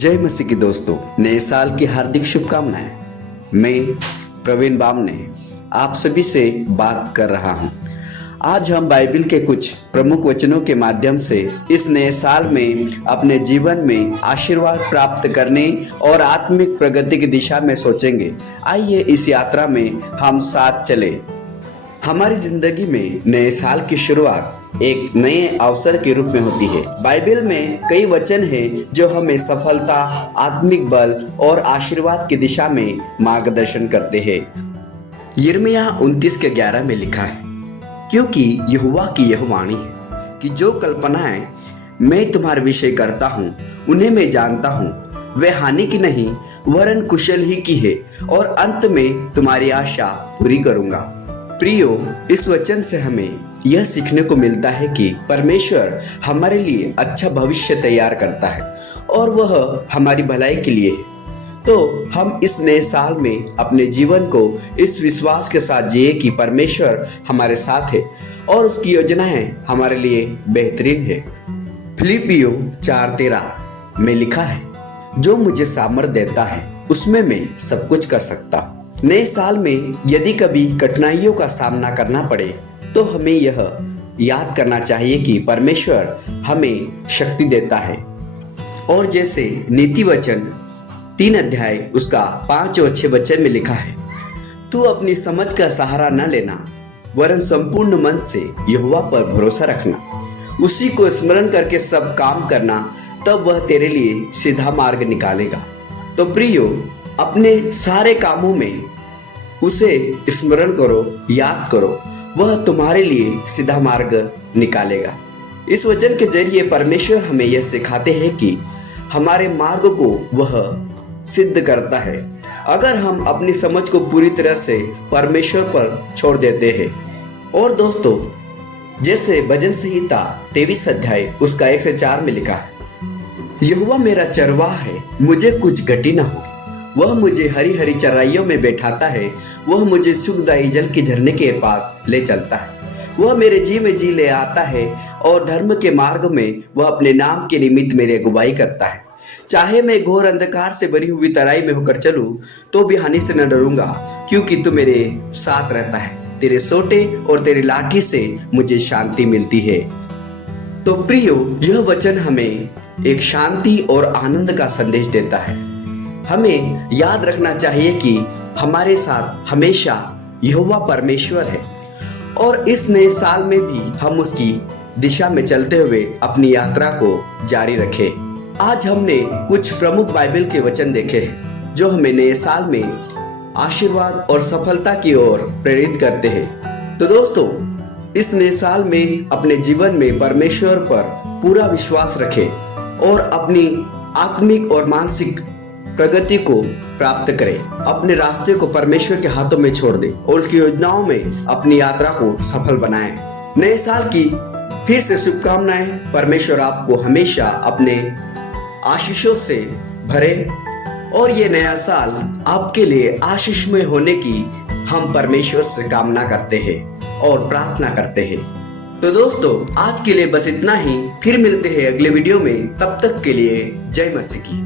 जय मसीह की दोस्तों, नए साल की हार्दिक शुभकामनाएं। मैं प्रवीण बामने आप सभी से बात कर रहा हूं। आज हम बाइबल के कुछ प्रमुख वचनों के माध्यम से इस नए साल में अपने जीवन में आशीर्वाद प्राप्त करने और आत्मिक प्रगति की दिशा में सोचेंगे। आइए इस यात्रा में हम साथ चले। हमारी जिंदगी में नए साल की शुरुआत एक नए अवसर के रूप में होती है। बाइबल में कई वचन हैं जो हमें सफलता, आत्मिक बल और आशीर्वाद की दिशा में मार्गदर्शन करते हैं। यिर्मयाह 29:11 में लिखा है, क्योंकि यहोवा की यह वाणी है कि जो कल्पनाएं मैं तुम्हारे विषय करता हूँ उन्हें मैं जानता हूँ, वे हानि की नहीं वरन कुशल ही की है, और अंत में तुम्हारी आशा पूरी करूंगा। प्रियो, इस वचन से हमें यह सीखने को मिलता है कि परमेश्वर हमारे लिए अच्छा भविष्य तैयार करता है और वह हमारी भलाई के लिए है। तो हम इस नए साल में अपने जीवन को इस विश्वास के साथ जिए कि परमेश्वर हमारे साथ है और उसकी योजनाएं हमारे लिए बेहतरीन है। फिलिपियों 4:13 में लिखा है, जो मुझे सामर्थ्य देता है उसमें मैं सब कुछ कर सकता हूँ। नए साल में यदि कभी कठिनाइयों का सामना करना पड़े तो हमें यह याद करना चाहिए कि परमेश्वर हमें शक्ति देता है। और जैसे नीति वचन 3 अध्याय उसका 5 और 6 वचन में लिखा है, तू अपनी समझ का सहारा न लेना वरन संपूर्ण मन से यहोवा पर भरोसा रखना, उसी को स्मरण करके सब काम करना, तब वह तेरे लिए सीधा मार्ग निकालेगा। तो प्रियो, अपने सारे कामों में उसे स्मरण करो, याद करो, वह तुम्हारे लिए सीधा मार्ग निकालेगा। इस वचन के जरिए परमेश्वर हमें यह सिखाते हैं कि हमारे मार्ग को वह सिद्ध करता है अगर हम अपनी समझ को पूरी तरह से परमेश्वर पर छोड़ देते हैं। और दोस्तों, जैसे भजन संहिता 23 अध्याय उसका 1 से 4 में लिखा है, यहोवा मेरा चरवाहा है, मुझे कुछ घटी न होगी, वह मुझे हरी हरी चराइयों में बैठाता है, वह मुझे सुखदायी जल के झरने के पास ले चलता है, वह मेरे जी में जी ले आता है और धर्म के मार्ग में वह अपने नाम के निमित्त मेरी अगुवाई करता है। चाहे मैं घोर अंधकार से भरी हुई तराई में होकर चलूं तो भी हानि से न डरूंगा, क्योंकि तू मेरे साथ रहता है, तेरे सोटे और तेरी लाठी से मुझे शांति मिलती है। तो प्रियो, यह वचन हमें एक शांति और आनंद का संदेश देता है। हमें याद रखना चाहिए कि हमारे साथ हमेशा यहोवा परमेश्वर है और इस नए साल में भी हम उसकी दिशा में चलते हुए अपनी यात्रा को जारी रखें। आज हमने कुछ प्रमुख बाइबल के वचन देखे हैं जो हमें नए साल में आशीर्वाद और सफलता की ओर प्रेरित करते हैं। तो दोस्तों, इस नए साल में अपने जीवन में परमेश्वर पर पूरा विश्वास रखें और अपनी आत्मिक और मानसिक प्रगति को प्राप्त करें। अपने रास्ते को परमेश्वर के हाथों में छोड़ दें और उसकी योजनाओं में अपनी यात्रा को सफल बनाएं। नए साल की फिर से शुभकामनाएं। परमेश्वर आपको हमेशा अपने आशीषों से भरे और ये नया साल आपके लिए आशीषमय होने की हम परमेश्वर से कामना करते हैं और प्रार्थना करते हैं। तो दोस्तों, आज के लिए बस इतना ही। फिर मिलते हैं अगले वीडियो में। तब तक के लिए जय मसीह की।